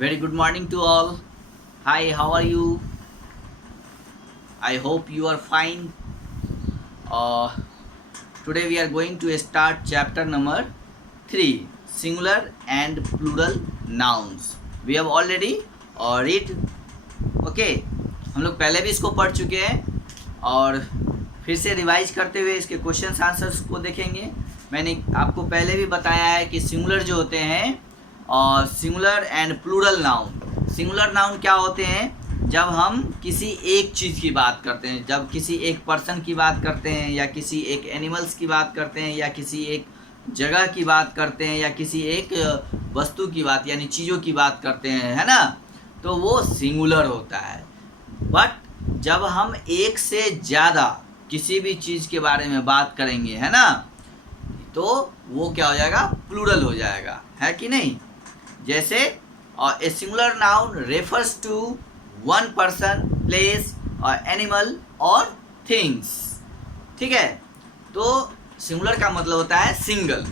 Very good morning to all. Hi, how are you? I hope you are fine. Uh, Today we are going to start chapter number 3, singular and plural nouns. We have already read. Okay, हम लोग पहले भी इसको पढ़ चुके हैं और फिर से रिवाइज करते हुए इसके क्वेश्चन आंसर्स को देखेंगे। मैंने आपको पहले भी बताया है कि सिंगुलर जो होते हैं और singular and plural noun. Singular noun क्या होते हैं? जब हम किसी एक चीज़ की बात करते हैं, जब किसी एक पर्सन की बात करते हैं या किसी एक एनिमल्स की बात करते हैं या किसी एक जगह की बात करते हैं या किसी एक वस्तु की बात यानी चीज़ों की बात करते हैं, है ना, तो वो सिंगुलर होता है। बट जब हम एक से ज़्यादा किसी भी चीज़ के बारे में बात करेंगे, है ना, तो वो क्या हो जाएगा? प्लूरल हो जाएगा, है कि नहीं? जैसे a singular noun refers to one person, place और एनिमल और थिंग्स। ठीक है, तो सिंगुलर का मतलब होता है सिंगल।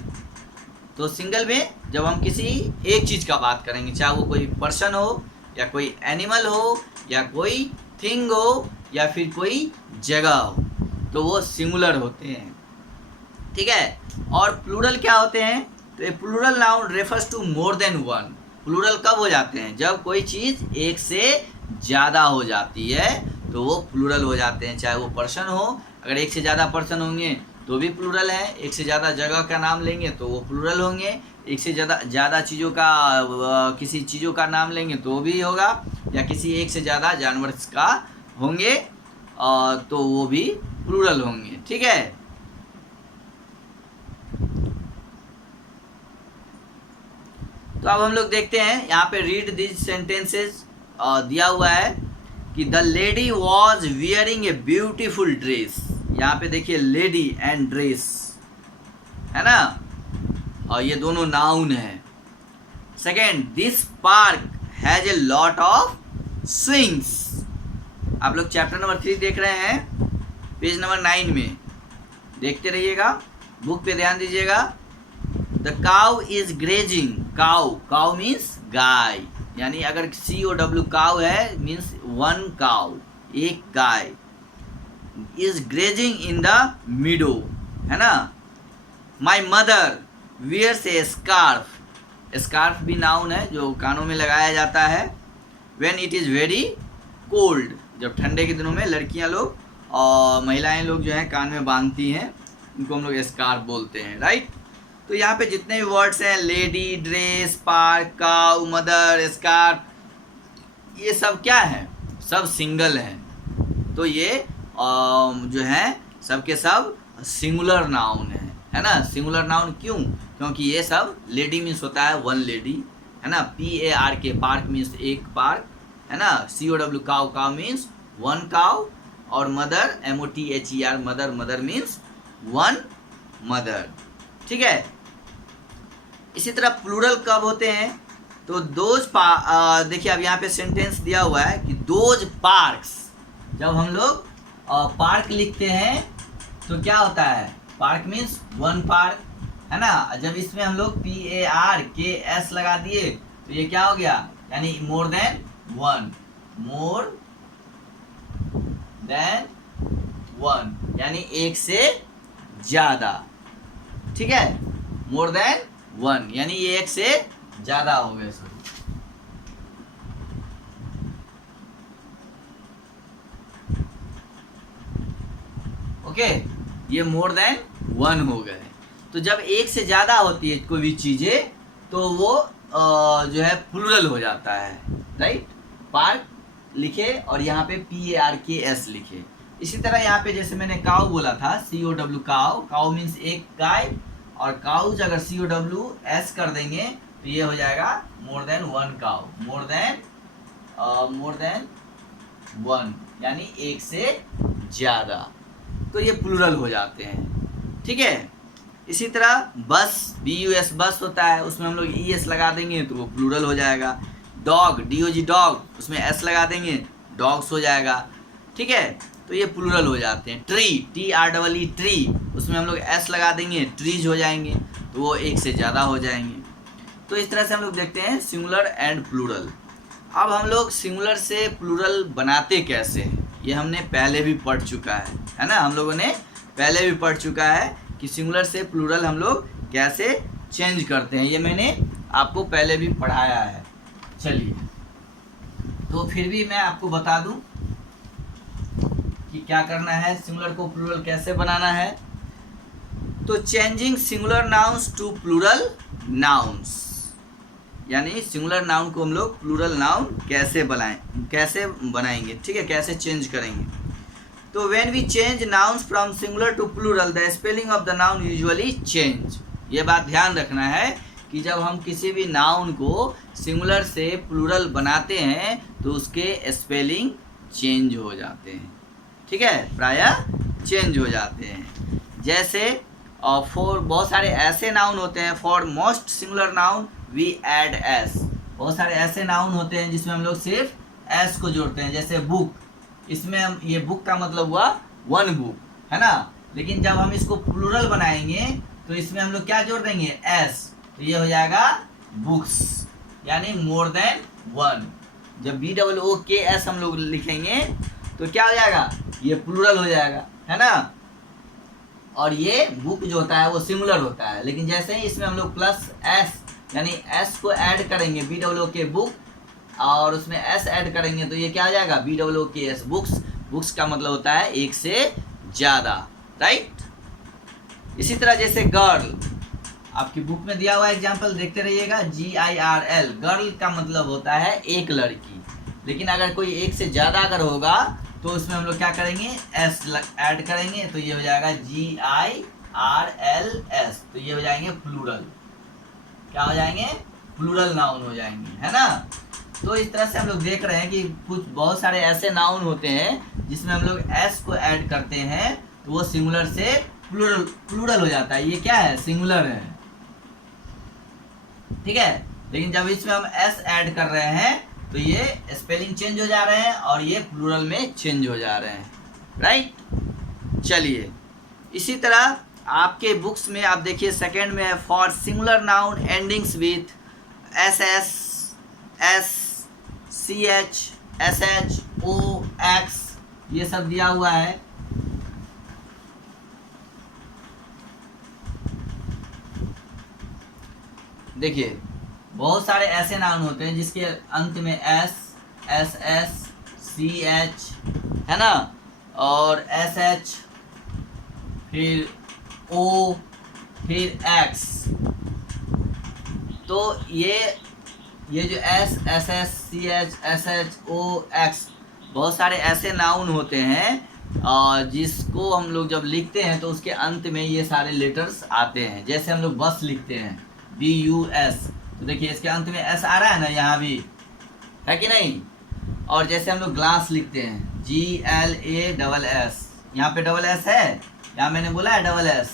तो सिंगल में जब हम किसी एक चीज़ का बात करेंगे, चाहे वो कोई पर्सन हो या कोई एनिमल हो या कोई थिंग हो या फिर कोई जगह हो, तो वो सिंगुलर होते हैं। ठीक है, और प्लूरल क्या होते हैं? तो a plural noun refers to more than one. Plural कब हो जाते हैं? जब कोई चीज़ एक से ज़्यादा हो जाती है तो वो प्लूरल हो जाते हैं। चाहे वो पर्सन हो, अगर एक से ज़्यादा पर्सन होंगे तो भी प्लूरल है। एक से ज़्यादा जगह का नाम लेंगे तो वो प्लूरल होंगे। एक से ज़्यादा चीज़ों का किसी चीज़ों का नाम लेंगे तो भी होगा, या किसी एक से ज़्यादा जानवर का होंगे तो वो भी प्लूरल होंगे। ठीक है, तो अब हम लोग देखते हैं, यहाँ पे रीड दिस सेंटेंसेस दिया हुआ है कि the lady was wearing a beautiful dress. यहाँ पे देखिए लेडी एंड ड्रेस, है ना, और ये दोनों नाउन है। Second, this park has a lot of swings. आप लोग चैप्टर नंबर 3 देख रहे हैं, पेज नंबर 9 में देखते रहिएगा, बुक पे ध्यान दीजिएगा। The cow is grazing. Cow means गाय, यानी अगर COW काउ है मीन्स वन काउ, एक गाय। Is grazing in the meadow, है ना। My mother wears a scarf. Scarf भी नाउन है जो कानों में लगाया जाता है। When it is very cold, जब ठंडे के दिनों में लड़कियां लोग और महिलाएं लोग जो है कान में बांधती हैं, उनको हम लोग स्कार्फ बोलते हैं, राइट। तो यहाँ पे जितने भी वर्ड्स हैं, lady, dress, park, cow, mother, scarf, ये सब क्या है? सब सिंगल हैं। तो ये जो है सब के सब सिंगुलर नाउन है ना। सिंगुलर नाउन क्यों? क्योंकि ये सब लेडी मीन्स होता है वन लेडी, है ना। PARK पार्क मीन्स एक पार्क, है ना। COW cow means one cow, और mother MOTHER mother means one mother. ठीक है, इसी तरह प्लूरल कब होते हैं? तो देखिए अब यहाँ पे सेंटेंस दिया हुआ है कि दोज पार्क्स। जब हम लोग पार्क लिखते हैं तो क्या होता है? पार्क मीन्स वन पार्क, है ना। जब इसमें हम लोग PARKS लगा दिए तो ये क्या हो गया? यानी मोर देन वन, मोर देन वन, यानी एक से ज्यादा। ठीक है, मोर देन वन यानी ये एक से ज्यादा हो गए सर। ओके, ये मोर देन वन हो गए। तो जब एक से ज्यादा होती है कोई भी चीजें तो वो जो है प्लूरल हो जाता है, राइट। पार्क लिखे और यहाँ पे PARKS लिखे। इसी तरह यहाँ पे जैसे मैंने काउ बोला था, COW काउ मीन्स एक गाय, और काउज अगर COWS कर देंगे तो ये हो जाएगा मोर देन वन काउ, मोर देन वन यानी एक से ज़्यादा, तो ये प्लूरल हो जाते हैं। ठीक है, इसी तरह बस, BUS बस होता है, उसमें हम लोग ES लगा देंगे तो वो प्लूरल हो जाएगा। डॉग, DOG डॉग, उसमें S लगा देंगे डॉग्स हो जाएगा। ठीक है, तो ये प्लूरल हो जाते हैं। ट्री, TREE ट्री, उसमें हम लोग S लगा देंगे ट्रीज हो जाएंगे, तो वो एक से ज़्यादा हो जाएंगे। तो इस तरह से हम लोग देखते हैं सिंगुलर एंड प्लूरल। अब हम लोग सिंगुलर से प्लूरल बनाते कैसे हैं ये हमने पहले भी पढ़ चुका है ना, हम लोगों ने पहले भी पढ़ चुका है कि सिंगुलर से प्लूरल हम लोग कैसे चेंज करते हैं, ये मैंने आपको पहले भी पढ़ाया है। चलिए, तो फिर भी मैं आपको बता दूं कि क्या करना है, सिंगुलर को प्लूरल कैसे बनाना है। तो changing singular nouns to plural nouns, यानी सिंगुलर नाउन को हम लोग प्लूरल नाउन कैसे बनाएंगे, ठीक है, कैसे चेंज करेंगे। तो when we change nouns from singular to plural the spelling of the noun usually change. ये बात ध्यान रखना है कि जब हम किसी भी नाउन को सिंगुलर से प्लूरल बनाते हैं तो उसके स्पेलिंग चेंज हो जाते हैं, ठीक है, प्रायः चेंज हो जाते हैं। जैसे फॉर बहुत सारे ऐसे नाउन होते हैं, for most singular noun we add s. बहुत सारे ऐसे नाउन होते हैं जिसमें हम लोग सिर्फ एस को जोड़ते हैं, जैसे बुक, इसमें हम ये बुक का मतलब हुआ वन बुक, है ना, लेकिन जब हम इसको प्लूरल बनाएंगे तो इसमें हम लोग क्या जोड़ देंगे, एस, तो ये हो जाएगा बुक्स, यानी मोर देन वन। जब BOOKS हम लोग लिखेंगे तो क्या हो जाएगा, ये प्लूरल हो जाएगा, है ना, और ये बुक जो होता है वो सिंगुलर होता है। लेकिन जैसे ही इसमें हम लोग प्लस एस यानी एस को ऐड करेंगे, BOOK बुक, और उसमें एस ऐड करेंगे तो ये क्या हो जाएगा, BOOKS बुक्स। बुक्स का मतलब होता है एक से ज़्यादा, राइट। इसी तरह जैसे गर्ल, आपकी बुक में दिया हुआ एग्जाम्पल देखते रहिएगा, GIRL, गर्ल का मतलब होता है एक लड़की। लेकिन अगर कोई एक से ज़्यादा अगर होगा तो उसमें हम लोग क्या करेंगे, एस ऐड करेंगे, तो ये हो जाएगा GIRLS, तो ये हो जाएंगे प्लूरल, क्या हो जाएंगे, प्लूरल नाउन हो जाएंगे, है ना। तो इस तरह से हम लोग देख रहे हैं कि कुछ बहुत सारे ऐसे नाउन होते हैं जिसमें हम लोग एस को ऐड करते हैं तो वो सिंगुलर से प्लूरल हो जाता है। ये क्या है, सिंगुलर है, ठीक है, लेकिन जब इसमें हम एस ऐड कर रहे हैं तो ये स्पेलिंग चेंज हो जा रहे हैं और ये प्लूरल में चेंज हो जा रहे हैं, राइट। चलिए, इसी तरह आपके बुक्स में आप देखिए सेकंड में है, for singular noun endings with SS, S, CH, SH, O, X, ये सब दिया हुआ है। देखिए बहुत सारे ऐसे नाउन होते हैं जिसके अंत में S, SS, CH, है ना, और SH, फिर O, फिर X। तो ये जो S, SS, CH, SH, O, X बहुत सारे ऐसे नाउन होते हैं जिसको हम लोग जब लिखते हैं तो उसके अंत में ये सारे लेटर्स आते हैं। जैसे हम लोग बस लिखते हैं, BUS, तो देखिए इसके अंत में S आ रहा है ना, यहाँ भी है कि नहीं। और जैसे हम लोग ग्लास लिखते हैं, GLASS, यहाँ पे डबल S है, यहाँ मैंने बोला है डबल S,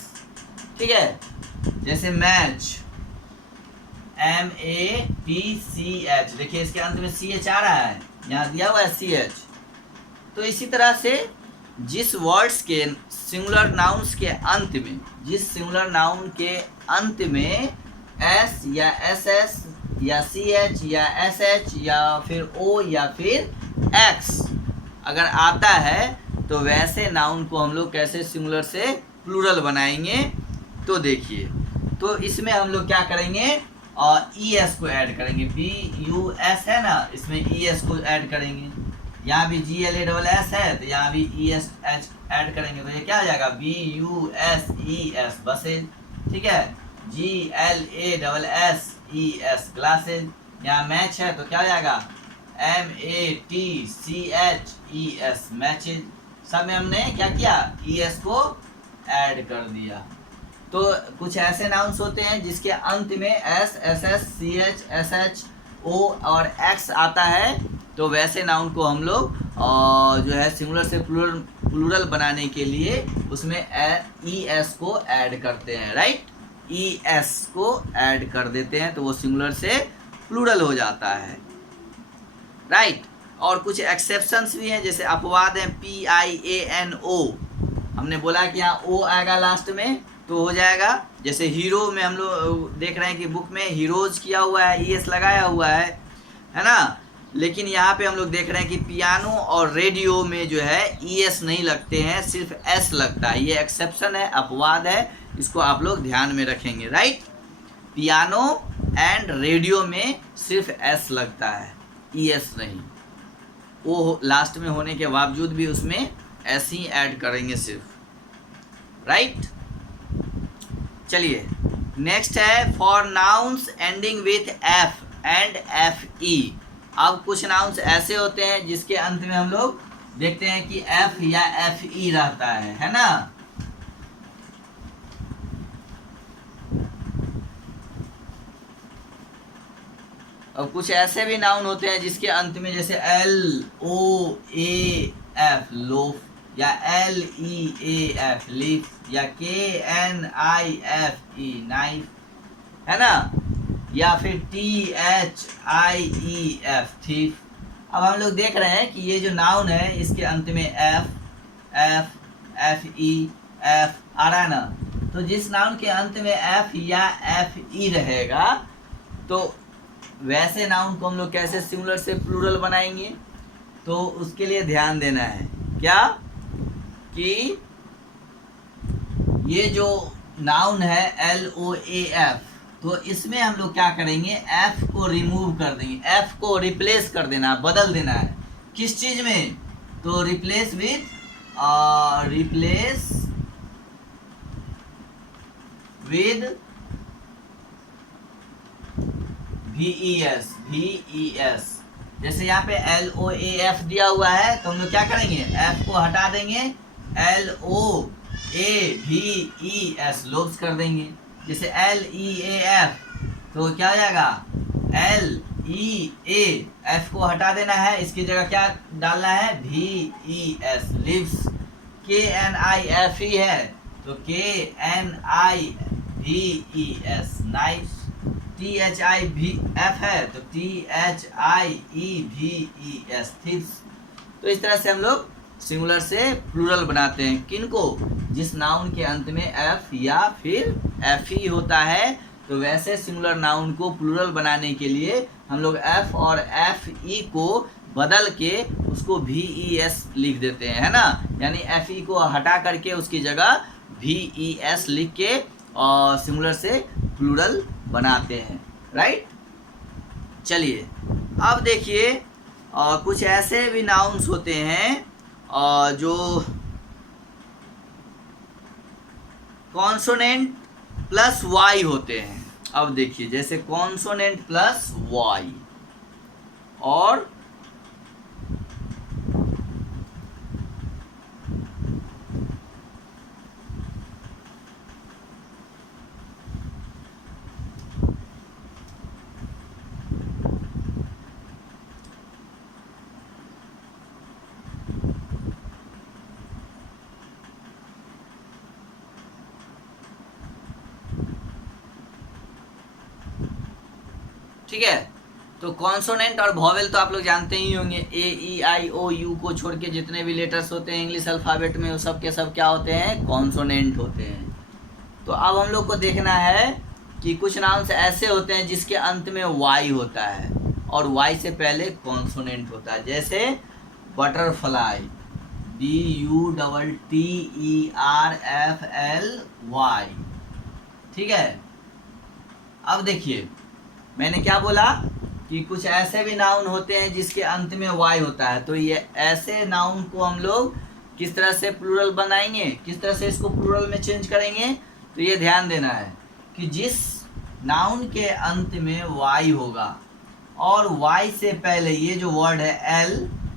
ठीक है। जैसे मैच, MATCH, देखिए इसके अंत में CH आ रहा है, यहाँ दिया हुआ है CH। तो इसी तरह से जिस वर्ड्स के सिंगुलर नाउन्स के अंत में, जिस सिंगुलर नाउन के अंत में S या SS या CH या SH या फिर O या फिर X अगर आता है तो वैसे नाउन को हम लोग कैसे सिंगुलर से प्लूरल बनाएंगे। तो देखिए, तो इसमें हम लोग क्या करेंगे, और ES को ऐड करेंगे, BUS है ना, इसमें ES को ऐड करेंगे। यहाँ भी GLASS है तो यहाँ भी ES ऐड करेंगे, तो ये क्या आ जाएगा, BUSES, बसेज, ठीक है, GLASSES, ग्लासेज। यहाँ मैच है तो क्या हो जाएगा, MATCHES, मैचेज। सब में हमने क्या किया, ES को ऐड कर दिया। तो कुछ ऐसे नाउन्स होते हैं जिसके अंत में S, SS, CH, SH, O और X आता है, तो वैसे नाउन को हम लोग जो है सिंगुलर से प्लूरल बनाने के लिए उसमें ES को ऐड करते हैं, राइट, ES को ऐड कर देते हैं तो वो सिंगुलर से प्लूरल हो जाता है, राइट। और कुछ एक्सेप्शंस भी हैं, जैसे अपवाद हैं, PIANO, हमने बोला कि यहाँ O आएगा लास्ट में तो हो जाएगा जैसे हीरो में हम लोग देख रहे हैं कि बुक में हीरोज किया हुआ है, ईएस लगाया हुआ है ना। लेकिन यहाँ पे हम लोग देख रहे हैं कि पियानो और रेडियो में जो है ईएस नहीं लगते हैं, सिर्फ एस लगता है। ये एक्सेप्शन है, अपवाद है, इसको आप लोग ध्यान में रखेंगे, राइट। पियानो एंड रेडियो में सिर्फ एस लगता है, ईएस नहीं। वो लास्ट में होने के बावजूद भी उसमें एस ही ऐड करेंगे सिर्फ, राइट। चलिए नेक्स्ट है for nouns ending with F and F E. अब कुछ नाउन्स ऐसे होते हैं जिसके अंत में हम लोग देखते हैं कि एफ या एफ ई रहता है ना। अब कुछ ऐसे भी नाउन होते हैं जिसके अंत में जैसे L O A F loaf, या L E A F leaf, या K N I F E knife, है ना, या फिर T H I E F thief. अब हम लोग देख रहे हैं कि ये जो नाउन है इसके अंत में F F F E F आ रहा है ना। तो जिस नाउन के अंत में एफ या एफ ई रहेगा तो वैसे नाउन को हम लोग कैसे सिंगुलर से प्लूरल बनाएंगे, तो उसके लिए ध्यान देना है क्या कि ये जो नाउन है एल ओ ए एफ, तो इसमें हम लोग क्या करेंगे, एफ को रिमूव कर देंगे, एफ को रिप्लेस कर देना, बदल देना है। किस चीज में, तो रिप्लेस विद VES। जैसे यहाँ पे LOAF दिया हुआ है तो हम लोग क्या करेंगे, F को हटा देंगे, LOAVES लोब्स कर देंगे। जैसे LEAF तो क्या हो जाएगा, LEAF को हटा देना है, इसकी जगह क्या डालना है, VES लिव्स। KNIFE है तो KNIVES नाइफ्स। THIVF है तो THIEVES थिव्स। तो इस तरह से हम लोग सिंगुलर से प्लूरल बनाते हैं। किनको, जिस नाउन के अंत में एफ या फिर एफ ही होता है। तो वैसे सिंगुलर नाउन को प्लूरल बनाने के लिए हम लोग एफ और एफ ई को बदल के उसको VES लिख देते हैं, है ना। यानी एफ ई को हटा करके उसकी जगह VES लिख के और सिंगुलर से प्लूरल बनाते हैं, राइट। चलिए अब देखिए कुछ ऐसे भी नाउन्स होते हैं जो कॉन्सोनेंट प्लस वाई होते हैं। अब देखिए जैसे कॉन्सोनेंट प्लस वाई और ठीक है। तो कॉन्सोनेंट और वॉवेल तो आप लोग जानते ही होंगे, AEIOU को छोड़ के जितने भी लेटर्स होते हैं इंग्लिश अल्फ़ाबेट में वो सब के सब क्या होते हैं, कॉन्सोनेंट होते हैं। तो अब हम लोग को देखना है कि कुछ नाउन्स ऐसे होते हैं जिसके अंत में वाई होता है और वाई से पहले कॉन्सोनेंट होता है। जैसे बटरफ्लाई, BUTTERFLY, ठीक है। अब देखिए मैंने क्या बोला कि कुछ ऐसे भी नाउन होते हैं जिसके अंत में वाई होता है। तो ये ऐसे नाउन को हम लोग किस तरह से प्लूरल बनाएंगे, किस तरह से इसको प्लूरल में चेंज करेंगे, तो ये ध्यान देना है कि जिस नाउन के अंत में वाई होगा और वाई से पहले ये जो वर्ड है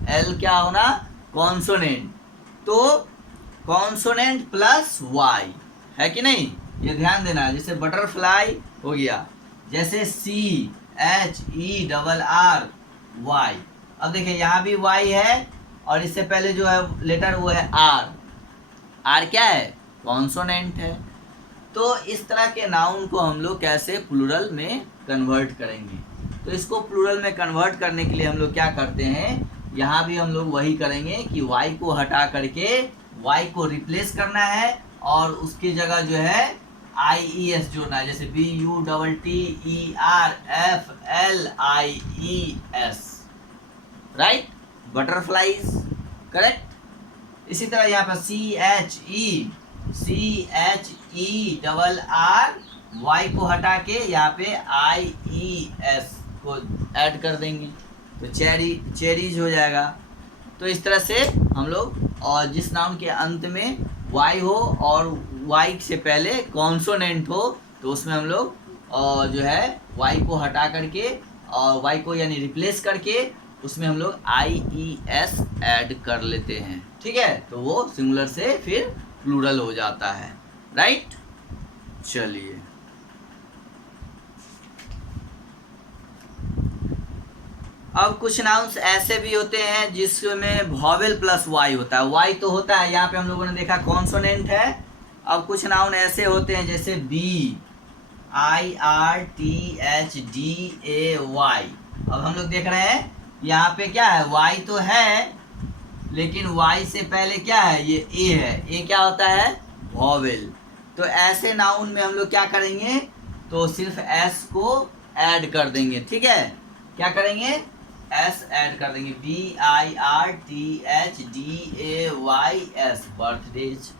एल क्या होना, कॉन्सोनेंट। तो कॉन्सोनेंट प्लस वाई है कि नहीं, ये ध्यान देना है। जैसे बटरफ्लाई हो गया, जैसे CHERRY। अब देखिए यहाँ भी वाई है और इससे पहले जो है लेटर वो है आर क्या है, कॉन्सोनेंट है। तो इस तरह के नाउन को हम लोग कैसे प्लूरल में कन्वर्ट करेंगे, तो इसको प्लूरल में कन्वर्ट करने के लिए हम लोग क्या करते हैं, यहाँ भी हम लोग वही करेंगे कि वाई को हटा करके वाई को रिप्लेस करना है और उसकी जगह जो है IES जोड़ना है, जैसे BUTTERFLIES, राइट, बटरफ्लाईज, करेक्ट। इसी तरह यहाँ पर CHERRY को हटा के यहाँ पे IES को ऐड कर देंगे तो चेरीज हो जाएगा। तो इस तरह से हम लोग, और जिस नाउन के अंत में Y हो और Y से पहले कॉन्सोनेंट हो तो उसमें हम लोग जो है Y को हटा करके और Y को यानी रिप्लेस करके उसमें हम लोग IES ऐड कर लेते हैं, ठीक है। तो वो सिंगुलर से फिर प्लूरल हो जाता है, राइट। चलिए अब कुछ नाउन्स ऐसे भी होते हैं जिसमें वॉवेल प्लस Y होता है। Y तो होता है, यहाँ पे हम लोगों ने देखा कॉन्सोनेंट है। अब कुछ नाउन ऐसे होते हैं जैसे BIRTHDAY। अब हम लोग देख रहे हैं यहाँ पे क्या है, Y तो है लेकिन Y से पहले क्या है, ये A है। A क्या होता है, वॉवेल। तो ऐसे नाउन में हम लोग क्या करेंगे, तो सिर्फ S को ऐड कर देंगे, ठीक है। क्या करेंगे, S ऐड कर देंगे, BIRTHDAYS, बर्थडेज,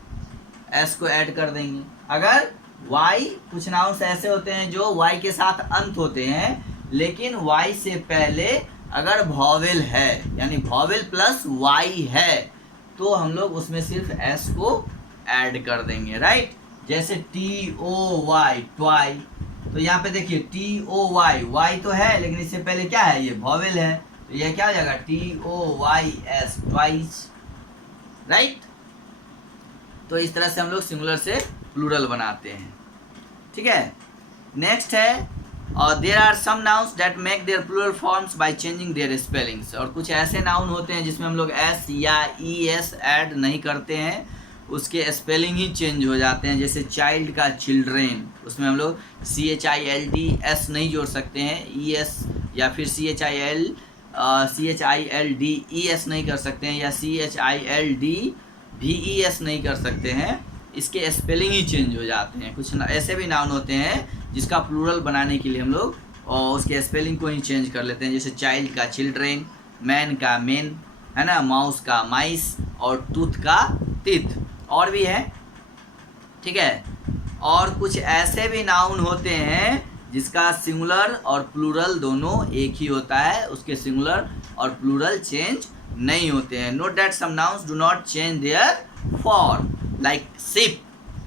S को ऐड कर देंगे। अगर Y, कुछ नाउन्स ऐसे होते हैं जो Y के साथ अंत होते हैं लेकिन Y से पहले अगर वॉवेल है यानी वॉवेल प्लस Y है तो हम लोग उसमें सिर्फ S को ऐड कर देंगे, राइट। जैसे TOY, ट्वाई। तो यहाँ पे देखिए TOY, Y तो है लेकिन इससे पहले क्या है, ये वॉवेल है, तो ये क्या हो जाएगा, TOYS, ट्वाइस, राइट। तो इस तरह से हम लोग सिंगुलर से प्लूरल बनाते हैं, ठीक है। नेक्स्ट है there are some nouns that make their plural forms by changing their spellings. और कुछ ऐसे नाउन होते हैं जिसमें हम लोग S या ES ऐड नहीं करते हैं, उसके स्पेलिंग ही चेंज हो जाते हैं। जैसे चाइल्ड का चिल्ड्रेन, उसमें हम लोग CHILDS नहीं जोड़ सकते हैं, ES, या फिर CHILDES नहीं कर सकते हैं, या CHILDVES नहीं कर सकते हैं, इसके स्पेलिंग ही चेंज हो जाते हैं। कुछ ऐसे भी नाउन होते हैं जिसका प्लूरल बनाने के लिए हम लोग उसके स्पेलिंग को ही चेंज कर लेते हैं। जैसे चाइल्ड का चिल्ड्रेन, मैन का मेन, है ना, माउस का माइस, और टूथ का टीथ, और भी है, ठीक है। और कुछ ऐसे भी नाउन होते हैं जिसका सिंगुलर और प्लूरल दोनों एक ही होता है, उसके सिंगुलर और प्लूरल चेंज नहीं होते हैं। Note that some nouns do not change their form, like sheep,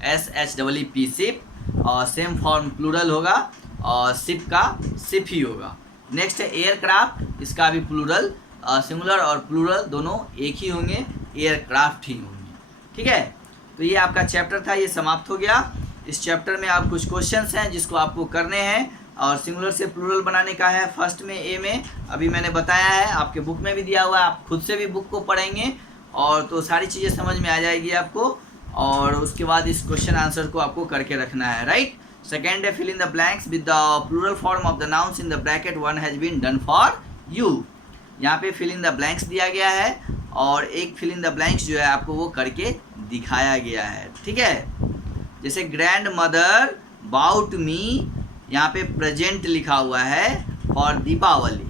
SHEEP, sheep, और सेम फॉर्म प्लूरल होगा और शिप का शिप ही होगा। नेक्स्ट है एयरक्राफ्ट, इसका भी प्लूरल, सिंगुलर और प्लूरल दोनों एक ही होंगे, एयरक्राफ्ट ही होंगे, ठीक है। तो ये आपका चैप्टर था, ये समाप्त हो गया। इस चैप्टर में आप कुछ क्वेश्चंस हैं जिसको आपको करने हैं और सिंगुलर से प्लूरल बनाने का है। फर्स्ट में A में अभी मैंने बताया है, आपके बुक में भी दिया हुआ है, आप खुद से भी बुक को पढ़ेंगे और तो सारी चीज़ें समझ में आ जाएगी आपको। और उसके बाद इस क्वेश्चन आंसर को आपको करके रखना है, राइट। सेकेंड है fill in the blanks with the plural form of the nouns in the bracket, one has been done for you. यहाँ पे फिल इन द ब्लैंक्स दिया गया है और एक फिल इन द ब्लैंक्स जो है आपको वो करके दिखाया गया है, ठीक है। जैसे ग्रैंड मदर बाउट मी, यहाँ पे प्रेजेंट लिखा हुआ है फॉर दीपावली,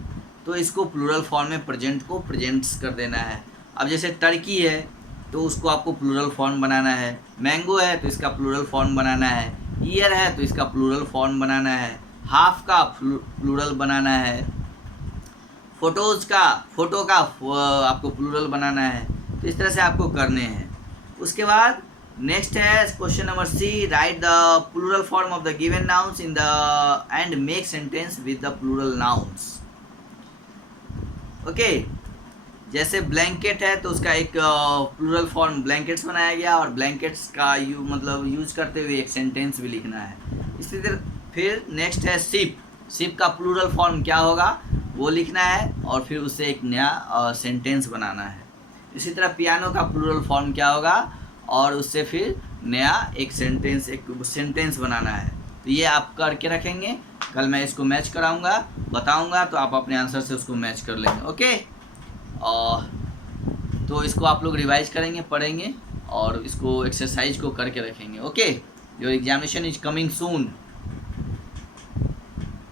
तो इसको प्लूरल फॉर्म में प्रेजेंट को प्रेजेंट्स कर देना है। अब जैसे टर्की है तो उसको आपको प्लूरल फॉर्म बनाना है, मैंगो है तो इसका प्लूरल फॉर्म बनाना है, ईयर है तो इसका प्लूरल फॉर्म बनाना है, हाफ का प्लूरल बनाना है, फोटो का आपको प्लूरल बनाना है। तो इस तरह से आपको करने हैं। उसके बाद नेक्स्ट है question number C, right the plural form of the given nouns in the end make sentence with the plural nouns. Okay, जैसे ब्लैंकेट है तो उसका एक प्लूरल फॉर्म ब्लैंकेट्स बनाया गया और ब्लैंकेट्स का यूज करते हुए एक सेंटेंस भी लिखना है। इसी तरह फिर नेक्स्ट है शिप का प्लूरल फॉर्म क्या होगा वो लिखना है और फिर उससे एक नया सेंटेंस बनाना है। इसी तरह पियानो का प्लूरल फॉर्म क्या होगा और उससे फिर नया एक सेंटेंस बनाना है। तो ये आप करके रखेंगे, कल मैं इसको मैच कराऊंगा, बताऊंगा, तो आप अपने आंसर से उसको मैच कर लेंगे। ओके, और तो इसको आप लोग रिवाइज करेंगे, पढ़ेंगे और इसको एक्सरसाइज को करके रखेंगे। Okay, your examination is coming soon.